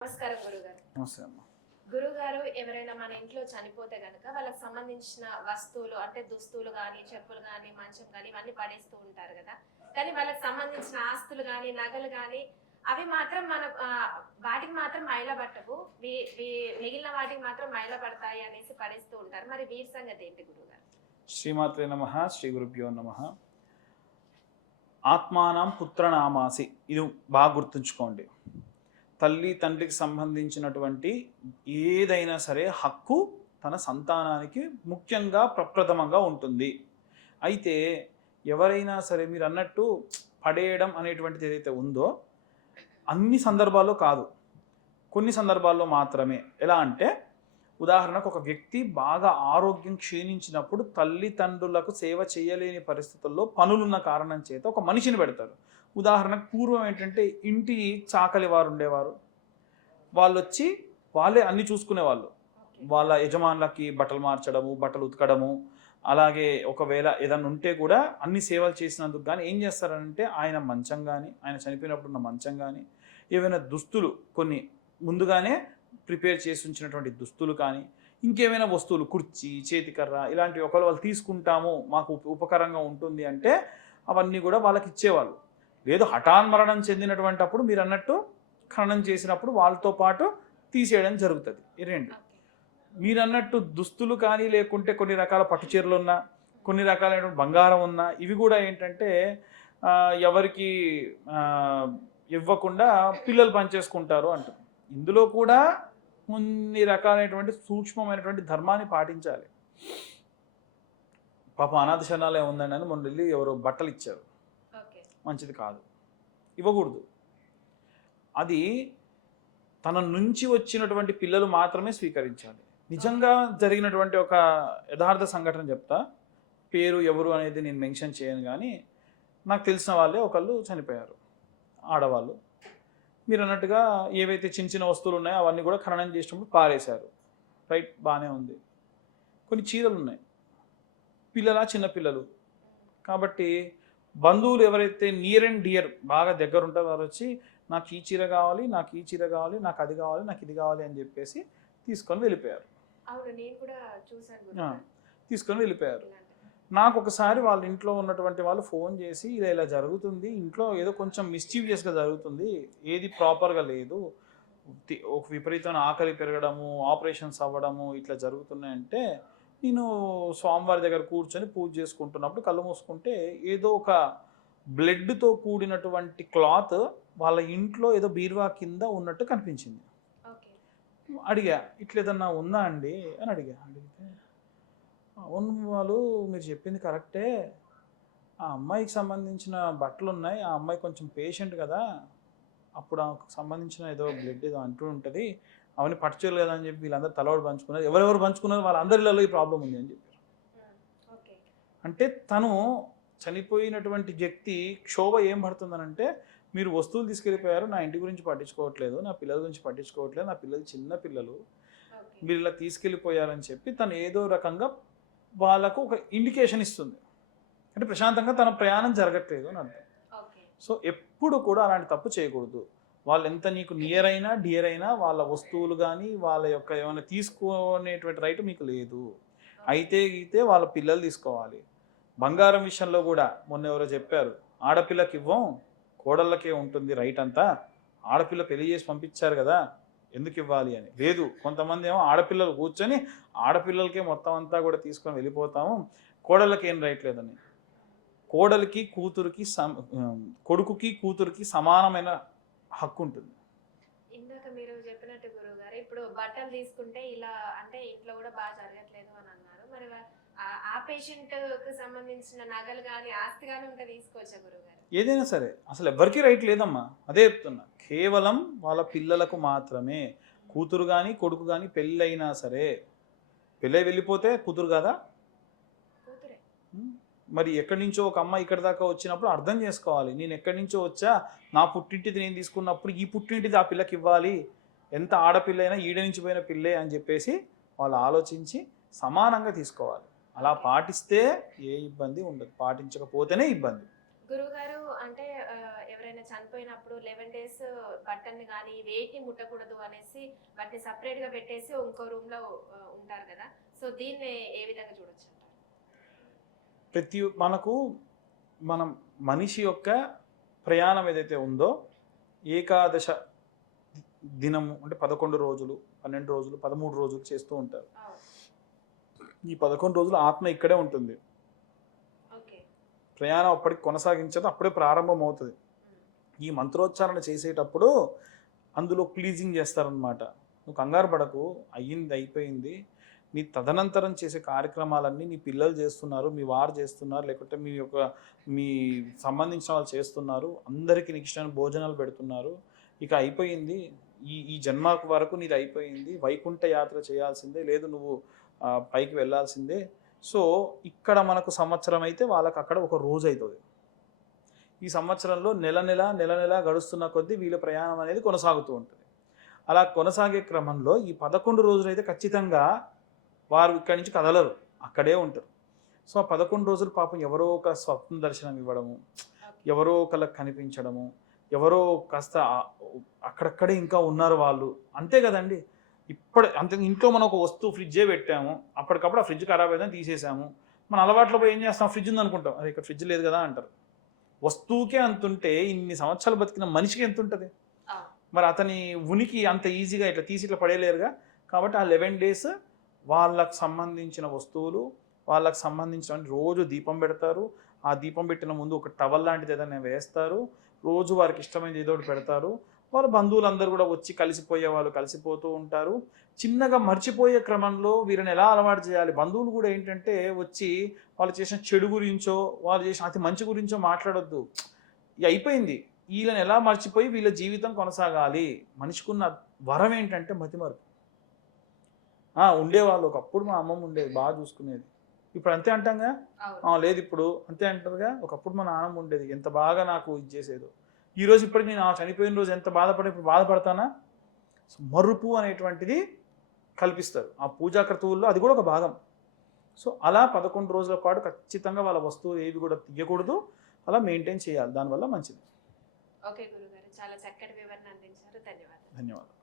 నమస్కారం గురుగారు. నమస్తే అమ్మా. గురుగారు ఎవరైనా మన ఇంట్లో చనిపోతే గనక వాళ్ళకి సంబంధించిన వస్తువులు అంటే దుస్తులు కానీ చెప్పులు కానీ మంచం కానీ ఇవన్నీ పడేస్తూ ఉంటారు కదా. కానీ వాళ్ళకి సంబంధించిన ఆస్తులు కానీ నగలు కానీ అవి మాత్రం మన వాటికి మాత్రం మైల పట్టవు. మిగిలిన వాటికి మాత్రం మైల పడతాయి అనేసి పడేస్తూ ఉంటారు. మరి వీరి సంగతి ఏంటి గురుగారు? శ్రీమాత్రే నమ శ్రీ గురుభ్యో నమ. ఆత్మానం పుత్రనామాసి. ఇది బాగా గుర్తుంచుకోండి. తల్లి తండ్రికి సంబంధించినటువంటి ఏదైనా సరే హక్కు తన సంతానానికి ముఖ్యంగా ప్రప్రథమంగా ఉంటుంది. అయితే ఎవరైనా సరే మీరు అన్నట్టు పడేయడం అనేటువంటిది ఏదైతే ఉందో అన్ని సందర్భాల్లో కాదు. కొన్ని సందర్భాల్లో మాత్రమే. ఎలా అంటే ఉదాహరణకు ఒక వ్యక్తి బాగా ఆరోగ్యం క్షీణించినప్పుడు తల్లిదండ్రులకు సేవ చేయలేని పరిస్థితుల్లో పనులున్న కారణం చేత ఒక మనిషిని పెడతారు. ఉదాహరణకు పూర్వం ఏంటంటే ఇంటి చాకలి వారు ఉండేవారు. వాళ్ళు వచ్చి వాళ్ళే అన్ని చూసుకునేవాళ్ళు. వాళ్ళ యజమానులకి బట్టలు మార్చడము బట్టలు ఉతకడము అలాగే ఒకవేళ ఏదైనా ఉంటే కూడా అన్ని సేవలు చేసినందుకు కానీ ఏం చేస్తారంటే ఆయన మంచం కానీ ఆయన చనిపోయినప్పుడు ఉన్న మంచం కానీ ఏవైనా దుస్తులు కొన్ని ముందుగానే ప్రిపేర్ చేసి ఉంచినటువంటి దుస్తులు కానీ ఇంకేమైనా వస్తువులు కుర్చీ చేతికర్ర ఇలాంటివి ఒకవేళ వాళ్ళు తీసుకుంటాము మాకు ఉపకరంగా ఉంటుంది అంటే అవన్నీ కూడా వాళ్ళకి ఇచ్చేవాళ్ళు. లేదు హఠాన్మరణం చెందినటువంటి అప్పుడు మీరు అన్నట్టు ఖననం చేసినప్పుడు వాళ్ళతో పాటు తీసేయడం జరుగుతుంది. ఈ రెండు. మీరు అన్నట్టు దుస్తులు కానీ లేకుంటే కొన్ని రకాల పట్టు చీరలు ఉన్నా కొన్ని రకాలైన బంగారం ఉన్నా ఇవి కూడా ఏంటంటే ఎవరికి ఇవ్వకుండా పిల్లలు పనిచేసుకుంటారు అంటారు. ఇందులో కూడా కొన్ని రకాలైనటువంటి సూక్ష్మమైనటువంటి ధర్మాన్ని పాటించాలి. పాప అనాథ శరణాలయం ఉందండి అని మొన్న వెళ్ళి ఎవరో బట్టలు ఇచ్చారు. మంచిది కాదు. ఇవ్వకూడదు. అది తన నుంచి వచ్చినటువంటి పిల్లలు మాత్రమే స్వీకరించాలి. నిజంగా జరిగినటువంటి ఒక యథార్థ సంఘటన చెప్తా. పేరు ఎవరు అనేది నేను మెన్షన్ చేయను కానీ నాకు తెలిసిన వాళ్ళే ఒకళ్ళు చనిపోయారు. ఆడవాళ్ళు. మీరు అన్నట్టుగా ఏవైతే చిన్న చిన్న వస్తువులు ఉన్నాయో అవన్నీ కూడా ఖననం చేసినప్పుడు పారేశారు. రైట్ బాగానే ఉంది. కొన్ని చీరలు ఉన్నాయి. పిల్లలా చిన్నపిల్లలు కాబట్టి బంధువులు ఎవరైతే నియర్ అండ్ డియర్ బాగా దగ్గర ఉంటారో వారు వచ్చి నాకు ఈ చీర కావాలి నాకు ఈ చీర కావాలి నాకు అది కావాలి నాకు ఇది కావాలి అని చెప్పేసి తీసుకొని వెళ్ళిపోయారు. తీసుకొని వెళ్ళిపోయారు. నాకు ఒకసారి వాళ్ళ ఇంట్లో ఉన్నటువంటి వాళ్ళు ఫోన్ చేసి ఇలా ఇలా జరుగుతుంది ఇంట్లో ఏదో కొంచెం మిస్చీవియస్గా జరుగుతుంది ఏది ప్రాపర్గా లేదు ఒక విపరీతమైన ఆకలి పెరగడము ఆపరేషన్స్ అవ్వడము ఇట్లా జరుగుతున్నాయంటే నేను స్వామివారి దగ్గర కూర్చొని పూజ చేసుకుంటున్నప్పుడు కళ్ళు మూసుకుంటే ఏదో ఒక బ్లడ్తో కూడినటువంటి క్లాత్ వాళ్ళ ఇంట్లో ఏదో బీరువా కింద ఉన్నట్టు కనిపించింది. అడిగా ఇట్లా ఏదన్నా ఉందా అండి? అని అడిగా. అడిగితే అవును వాళ్ళు మీరు చెప్పింది కరెక్టే. ఆ అమ్మాయికి సంబంధించిన బట్టలు ఉన్నాయి ఆ అమ్మాయి కొంచెం పేషెంట్ కదా. అప్పుడు ఆమెకు సంబంధించిన ఏదో బ్లడ్ ఏదో అంటూ ఉంటుంది. అవన్నీ పట్టుచోలు కదా అని చెప్పి వీళ్ళందరూ తలవాడు పంచుకున్నారు. ఎవరెవరు పంచుకున్నారు వాళ్ళందరిలో ఈ ప్రాబ్లం ఉంది అని చెప్పారు. ఓకే అంటే తను చనిపోయినటువంటి వ్యక్తి క్షోభ ఏం పడుతుందనంటే మీరు వస్తువులు తీసుకెళ్ళిపోయారు నా ఇంటి గురించి పట్టించుకోవట్లేదు నా పిల్లల గురించి పట్టించుకోవట్లేదు నా పిల్లలు చిన్న పిల్లలు. మీరు ఇలా తీసుకెళ్ళిపోయారని చెప్పి తను ఏదో రకంగా వాళ్ళకు ఒక ఇండికేషన్ ఇస్తుంది. అంటే ప్రశాంతంగా తన ప్రయాణం జరగట్లేదు అని అర్థం. సో ఎప్పుడు కూడా అలాంటి తప్పు చేయకూడదు. వాళ్ళు ఎంత నీకు నియర్ అయినా డియర్ అయినా వాళ్ళ వస్తువులు కానీ వాళ్ళ యొక్క ఏమైనా తీసుకునేటువంటి రైట్ మీకు లేదు. అయితే అయితే వాళ్ళ పిల్లలు తీసుకోవాలి. బంగారం విషయంలో కూడా మొన్న ఎవరో చెప్పారు ఆడపిల్లకి ఇవ్వం కోడళ్ళకే ఉంటుంది రైట్ అంతా. ఆడపిల్ల పెళ్ళి చేసి పంపించారు కదా ఎందుకు ఇవ్వాలి? అని. లేదు కొంతమంది ఏమో ఆడపిల్లలు కూర్చొని ఆడపిల్లలకే మొత్తం అంతా కూడా తీసుకొని వెళ్ళిపోతాము కోడళ్ళకి ఏం రైట్ లేదని. కోడలికి కూతురికి కొడుకుకి కూతురికి సమానమైన హక్కు ఉంటుంది. ఇందాక మీరు చెప్పినట్టు గురువు గారు ఇప్పుడు బట్టలు తీసుకుంటే ఇలా అంటే ఇంట్లో కూడా బాగా జరగట్లేదు అని అన్నారు. మరి ఆ- పేషెంట్కు సంబంధించిన నగలు కానీ ఆస్తి కానీ ఉంటే తీసుకోవచ్చా గురువు గారు ఏదైనా సరే అసలు ఎవరికీ రైట్ లేదమ్మా. అదే చెప్తున్నా కేవలం వాళ్ళ పిల్లలకు మాత్రమే. కూతురు కానీ కొడుకు కానీ పెళ్ళైనా సరే పెళ్ళై వెళ్ళిపోతే కూతురు కదా? కూతురే. మరి ఎక్కడి నుంచో ఒక అమ్మాయి ఇక్కడ దాకా వచ్చినప్పుడు అర్థం చేసుకోవాలి. నేను ఎక్కడి నుంచో వచ్చా? నా పుట్టింటిది నేను తీసుకున్నప్పుడు ఈ పుట్టింటిది ఆ పిల్లకి ఇవ్వాలి. ఎంత ఆడపిల్ల అయినా ఈడ నుంచి పోయిన పిల్లే అని చెప్పేసి వాళ్ళు ఆలోచించి సమానంగా తీసుకోవాలి. అలా పాటిస్తే ఏ ఇబ్బంది ఉండదు. పాటించకపోతేనే ఇబ్బంది. గురువుగారు అంటే ఎవరైనా చనిపోయినప్పుడు లెవెన్ డేస్ బట్టల్ని కానీ వేటిని ముట్టకూడదు అనేసి వాటిని సపరేట్గా పెట్టేసి ఇంకో రూమ్లో ఉంటారు కదా. సో దీన్ని ఏ విధంగా చూడొచ్చు? ప్రతి మనకు మనం మనిషి యొక్క ప్రయాణం ఏదైతే ఉందో ఏకాదశ దినము అంటే పదకొండు రోజులు పన్నెండు రోజులు పదమూడు రోజులు చేస్తూ ఉంటారు. ఈ పదకొండు రోజులు ఆత్మ ఇక్కడే ఉంటుంది. ప్రయాణం అప్పటికి కొనసాగించదు అప్పుడే ప్రారంభం అవుతుంది ఈ మంత్రోచ్చారణ చేసేటప్పుడు అందులో ప్లీజింగ్ చేస్తారనమాట నువ్వు కంగారు పడకు అయ్యింది అయిపోయింది. నీ తదనంతరం చేసే కార్యక్రమాలన్నీ నీ పిల్లలు చేస్తున్నారు మీ వారు చేస్తున్నారు లేకుంటే మీ యొక్క మీ సంబంధించిన వాళ్ళు చేస్తున్నారు అందరికీ నీకు ఇష్టమైన భోజనాలు పెడుతున్నారు. ఇక అయిపోయింది. ఈ ఈ జన్మకు వరకు నీది అయిపోయింది. వైకుంఠ యాత్ర చేయాల్సిందే. లేదు నువ్వు పైకి వెళ్ళాల్సిందే. సో ఇక్కడ మనకు సంవత్సరం అయితే వాళ్ళకి అక్కడ ఒక రోజు అవుతుంది ఈ సంవత్సరంలో నెల నెల నెల నెల గడుస్తున్న కొద్దీ వీళ్ళ ప్రయాణం అనేది కొనసాగుతూ ఉంటుంది. అలా కొనసాగే క్రమంలో ఈ పదకొండు రోజులు అయితే ఖచ్చితంగా వారు ఇక్కడి నుంచి కదలరు. అక్కడే ఉంటారు. సో ఆ పదకొండు రోజులు పాపం ఎవరో ఒక స్వప్న దర్శనం ఇవ్వడము ఎవరో ఒకళ్ళకి కనిపించడము ఎవరో కాస్త అక్కడక్కడే ఇంకా ఉన్నారు వాళ్ళు. అంతే కదండి. ఇప్పుడు అంతే ఇంట్లో మనం ఒక వస్తువు ఫ్రిడ్జే పెట్టాము. అప్పటికప్పుడు ఆ ఫ్రిడ్జ్ ఖరాబ్ అయిందని తీసేసాము. మన అలవాట్లో పోయి ఏం చేస్తాం? ఫ్రిడ్జ్ ఉంది అనుకుంటాం. అరే ఇక్కడ ఫ్రిడ్జ్ లేదు కదా అంటారు. వస్తువుకే అంతుంటే ఇన్ని సంవత్సరాలు బతికిన మనిషికి ఎంత ఉంటుంది. మరి అతని ఉనికి అంత ఈజీగా ఇట్లా తీసి ఇట్లా పడేయలేరుగా? కాబట్టి ఆ లెవెన్ డేస్ వాళ్ళకు సంబంధించిన వస్తువులు వాళ్ళకు సంబంధించిన రోజు దీపం పెడతారు. ఆ దీపం పెట్టిన ముందు ఒక టవల్ లాంటిది ఏదైనా వేస్తారు. రోజు వారికి ఇష్టమైనది ఏదో ఒకటి పెడతారు. వాళ్ళ బంధువులందరూ కూడా వచ్చి కలిసిపోయే వాళ్ళు కలిసిపోతూ ఉంటారు. చిన్నగా మర్చిపోయే క్రమంలో వీరిని ఎలా అలవాటు చేయాలి? బంధువులు కూడా ఏంటంటే వచ్చి వాళ్ళు చేసిన చెడు గురించో వాళ్ళు చేసిన అతి మంచి గురించో మాట్లాడొద్దు. అయిపోయింది. వీళ్ళని ఎలా మర్చిపోయి వీళ్ళ జీవితం కొనసాగాలి? మనిషికున్న వరం ఏంటంటే మతిమరుపు. ఉండేవాళ్ళు. ఒకప్పుడు మా అమ్మమ్మ ఉండేది బాగా చూసుకునేది. ఇప్పుడు అంతే అంటాంగా? అవును. "ఆ, లేదు ఇప్పుడు. అంతే అంటారుగా? ఒకప్పుడు మా నాన్నమ్మ ఉండేది. ఎంత బాగా నాకు ఇది చేసేదో. ఈ రోజు ఇప్పటికి నేను ఆ చనిపోయిన రోజు ఎంత బాధపడే ఇప్పుడు బాధపడతానా? మరుపు అనేటువంటిది కల్పిస్తారు. ఆ పూజా క్రతువుల్లో అది కూడా ఒక భాగం. సో అలా పదకొండు రోజుల పాటు ఖచ్చితంగా వాళ్ళ వస్తువులు ఏవి కూడా తీయకూడదు. అలా మెయింటైన్ చేయాలి. దానివల్ల మంచిది. ఓకే గురుగారు. చాలా చక్కటి వివరణ అందించారు. ధన్యవాదాలు. ధన్యవాదాలు.